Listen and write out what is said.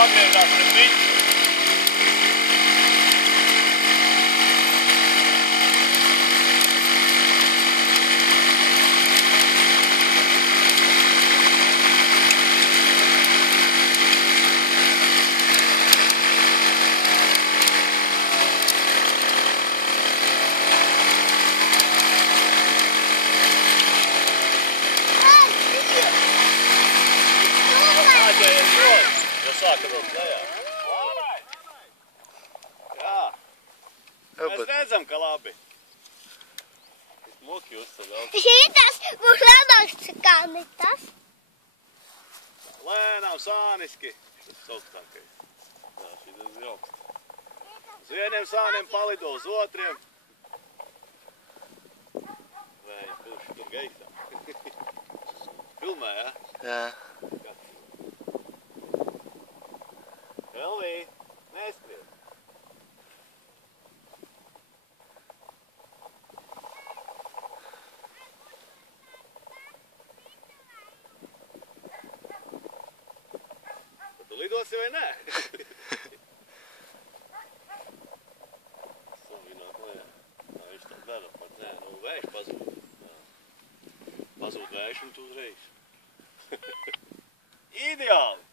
pagriezās pret viņu. Sāka vilkt lejā. Jā. Mēs redzam, ka labi. Moki uzceļ augstu. Šitas būs labāks kā tas. Lēnām, sāniski. Šis augstākais. Jā, šis ir augsts. Uz vieniem sāniem palido, uz otriem. Vēji, tur gaisā. Filmē, ja? Jā. Elvī, neskriet. Tu lidosi vai nē? Savināt lejā. Viņš tā dara, pat nē, nu vējš pazūd. Pazūd vējš un tu uzreiz. Ideāli!